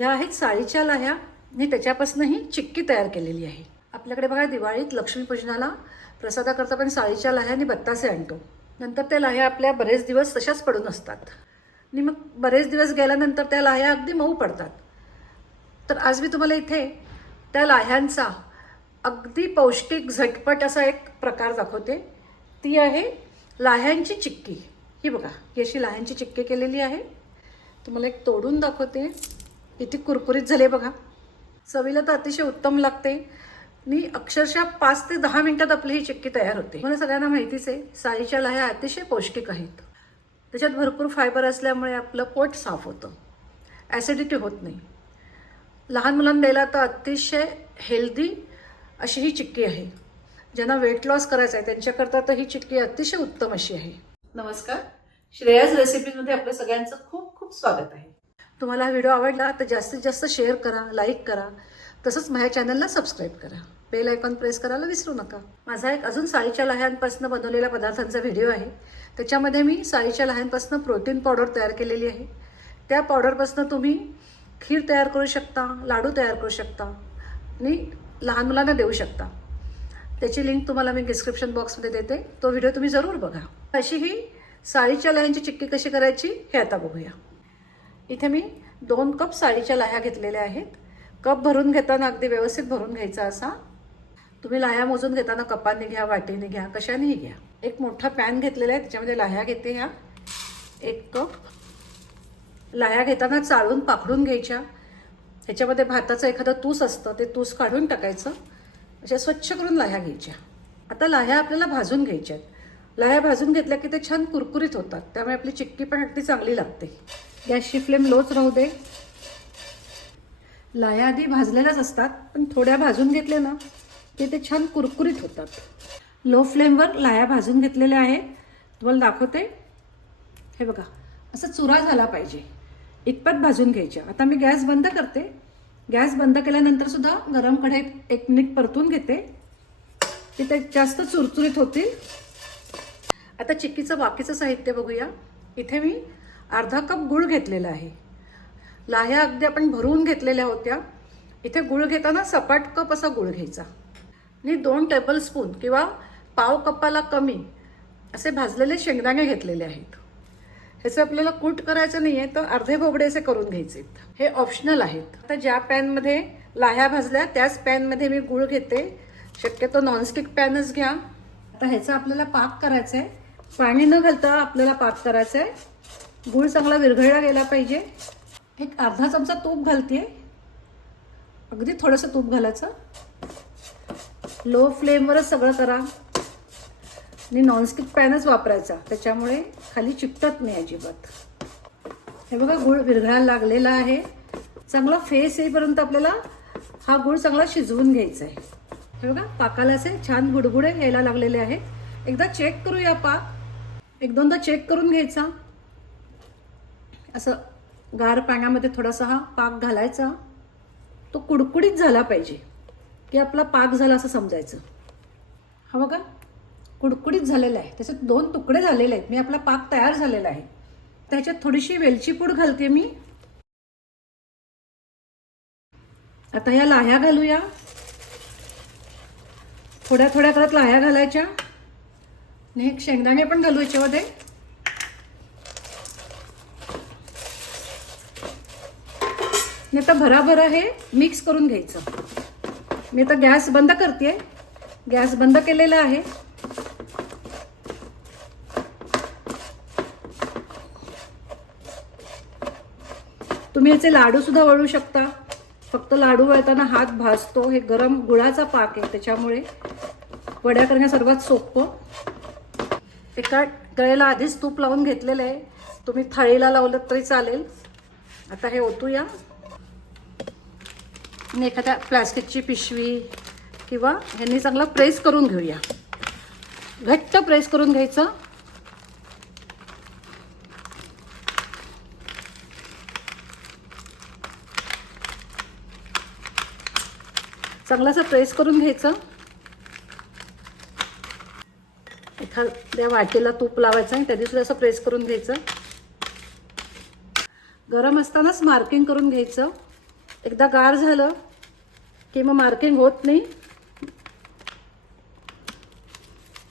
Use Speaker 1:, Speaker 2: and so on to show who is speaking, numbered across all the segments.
Speaker 1: ह्या आहेत साळीच्या लाह्या. आणि त्याच्यापासून ही चिक्की तयार केलेली आहे. आपल्याकडे बघा दिवाळीत लक्ष्मीपूजनाला प्रसादाकरता पण साळीच्या लाह्या बत्तासे आणतो. नंतर त्या लाह्या आपल्या बरेच दिवस तशाच पडून असतात. आणि मग बरेच दिवस गेल्यानंतर त्या लाह्या अगदी मऊ पडतात. तर आज मी तुम्हाला इथे त्या लाह्यांचा अगदी पौष्टिक झटपट असा एक प्रकार दाखवते. ती आहे लाह्यांची चिक्की. ही बघा ही अशी लाह्यांची चिक्की केलेली आहे. तुम्हाला एक तोडून दाखवते. किती कुरकुरीत झाले बघा. चवीला तर अतिशय उत्तम लागते. मी अक्षरशः पाच ते दहा मिनिटात आपली ही चिक्की तयार होते. मला सगळ्यांना माहितीच आहे साईच्या लाह्या अतिशय पौष्टिक आहेत. त्याच्यात भरपूर फायबर असल्यामुळे आपलं पोट साफ होतं. ॲसिडिटी होत नाही. लहान मुलांना द्यायला तर अतिशय हेल्दी अशी ही चिक्की आहे. ज्यांना वेट लॉस करायचं आहे त्यांच्याकरता तर ही चिक्की अतिशय उत्तम अशी आहे. नमस्कार. श्रेयाज रेसिपीजमध्ये आपलं सगळ्यांचं खूप खूप स्वागत आहे. तुम्हाला हा व्हिडिओ आवडला तर जास्तीत जास्त शेअर करा लाईक करा. तसंच माझ्या चॅनलला सबस्क्राईब करा. बेल आयकॉन प्रेस करायला विसरू नका. माझा एक अजून साळीच्या लह्यांपासून बनवलेल्या पदार्थांचा व्हिडिओ आहे. त्याच्यामध्ये मी साळीच्या लह्यांपासून प्रोटीन पावडर तयार केलेली आहे. त्या पावडरपासून तुम्ही खीर तयार करू शकता लाडू तयार करू शकता आणि लहान मुलांना देऊ शकता. त्याची लिंक तुम्हाला मी डिस्क्रिप्शन बॉक्समध्ये देते. तो व्हिडिओ तुम्ही जरूर बघा. अशी ही साळीच्या लह्यांची चिक्की कशी करायची हे आता बघूया. इथे मी दोन कप साळीच्या लाह्या घेतलेल्या आहेत. कप भरून घेताना अगदी व्यवस्थित भरून घ्यायचा असा. तुम्ही लाह्या मोजून घेताना कपाने घ्या वाटीने घ्या कशानेही घ्या. एक मोठा पॅन घेतलेला आहे त्याच्यामध्ये लाह्या घेते ह्या एक कप. लाह्या घेताना चाळून पाखडून घ्यायच्या. ह्याच्यामध्ये भाताचं एखादं तूस असतं ते तूस काढून टाकायचं. अशा स्वच्छ करून लाह्या घ्यायच्या. आता लाह्या आपल्याला भाजून घ्यायच्या आहेत. लाह्या भाजून घेतल्या की ते छान कुरकुरीत होतात. त्यामुळे आपली चिक्की पण अगदी चांगली लागते. गॅसची फ्लेम लोच राहू दे. लाया आधी भाजलेल्याच असतात पण थोड्या भाजून घेतल्या ना की ते छान कुरकुरीत होतात. लो फ्लेमवर लाया भाजून घेतलेल्या आहेत. तुम्हाला दाखवते. हे बघा असं चुरा झाला पाहिजे. इतपत भाजून घ्यायच्या. आता मी गॅस बंद करते. गॅस बंद केल्यानंतर सुद्धा गरम कढईत एक मिनिट परतून घेते. की ते जास्त चुरचुरीत होतील. आता चिक्कीचं बाकीचं साहित्य बघूया. इथे मी अर्धा कप गूळ घेतलेला आहे. लाह्या अगदी आपण भरून घेतलेल्या होत्या. इथे गूळ घेताना सपाट कप असा गूळ घ्यायचा. आणि दोन टेबलस्पून किंवा पाव कपाला कमी असे भाजलेले शेंगदाणे घेतलेले आहेत. ह्याचं आपल्याला कूट करायचं नाही आहे तर अर्धे भोगडे असे करून घ्यायचे. हे ऑप्शनल आहेत. आता ज्या पॅनमध्ये लाह्या भाजल्या त्याच पॅनमध्ये मी गूळ घेते. शक्यतो नॉनस्टिक पॅनच घ्या. आता ह्याचा आपल्याला पाक करायचा आहे पाणी न घालता आपल्याला पाक करायचा आहे गूळ चांगला विरघळला गेला पाहिजे. एक अर्धा चमचा तूप घालते अगदी थोडंसं तूप घालायचं. लो फ्लेमवरच सगळं करा. आणि नॉनस्टिक पॅनच वापरायचा. त्याच्यामुळे खाली चिकटत नाही अजिबात. हे बघा गूळ विरघळायला लागलेला आहे. चांगला फेस येईपर्यंत आपल्याला हा गूळ चांगला शिजवून घ्यायचा आहे हे बघा पाकाला असे छान गुडगुडे यायला लागलेले आहेत. एकदा चेक करूया पाक. एक दोनदा चेक करून घ्यायचा. असं गार पाण्यामध्ये थोडासा हा पाक घालायचा. तो कुडकुडीत झाला पाहिजे. की आपला पाक झाला असं समजायचं. हा बघा कुडकुडीत झालेला आहे. त्याच्यात दोन तुकडे झालेले आहेत. मी आपला पाक तयार झालेला आहे. त्याच्यात थोडीशी वेलची पूड घालते मी. आता या लाह्या घालूया. थोड्या थोड्या करत लाह्या घालायच्या. आणि एक शेंगदाणे पण घालू याच्यामध्ये. आणि आता भराभरा हे मिक्स करून घ्यायचं. मी आता गॅस बंद करते गॅस बंद केलेला आहे. तुम्ही याचे लाडूसुद्धा वळू शकता. फक्त लाडू वळताना हात भाजतो. हे गरम गुळाचा पाक आहे त्याच्यामुळे वड्या करणं सर्वात सोपं. एका कळेला आधीच तूप लावून घेतलेलं आहे. तुम्ही थाळीला लावलं तरी चालेल. आता हे ओतूया. आणि एखाद्या प्लास्टिकची पिशवी किंवा ह्यांनी चांगलं प्रेस करून घेऊया. घट्ट प्रेस करून घ्यायचं. चांगलं असं प्रेस करून घ्यायचं. एखाद्या वाटेला तूप लावायचं आणि त्याने सुद्धा असं प्रेस करून घ्यायचं. गरम असतानाच मार्किंग करून घ्यायचं. एकदा गार झालं की मग मार्किंग होत नाही.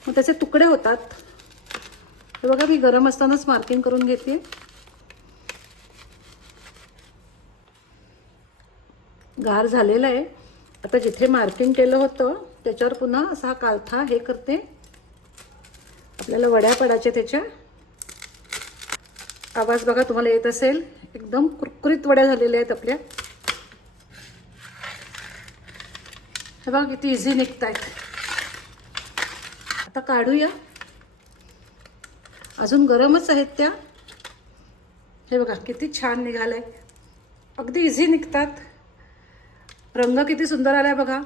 Speaker 1: मग त्याचे तुकडे होतात. हे बघा मी गरम असतानाच मार्किंग करून घेते. गार झालेलं आहे. आता जिथे मार्किंग केलं होतं त्याच्यावर पुन्हा असा हा कालथा हे करते. आपल्याला वड्या पडायच्या त्याच्या. आवाज बघा तुम्हाला येत असेल. एकदम कुरकुरीत वड्या झालेल्या आहेत आपल्या. हे बघा किती इझी निघत आहेत आता काढूया. अजून गरमच आहेत त्या. हे बघा किती छान निघालंय. अगदी इझी निघतात. रंग किती सुंदर आलाय बघा.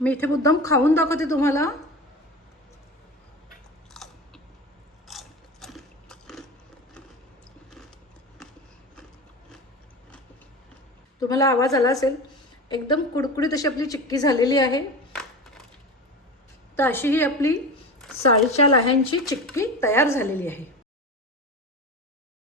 Speaker 1: मी इथे मुद्दाम खाऊन दाखवते तुम्हाला. तुम्हाला आवाज आला असेल. एकदम कुडकुडीत अशी आपली चिक्की झालेली आहे. तर अशी ही आपली साळीच्या लाह्यांची चिक्की तयार झालेली आहे.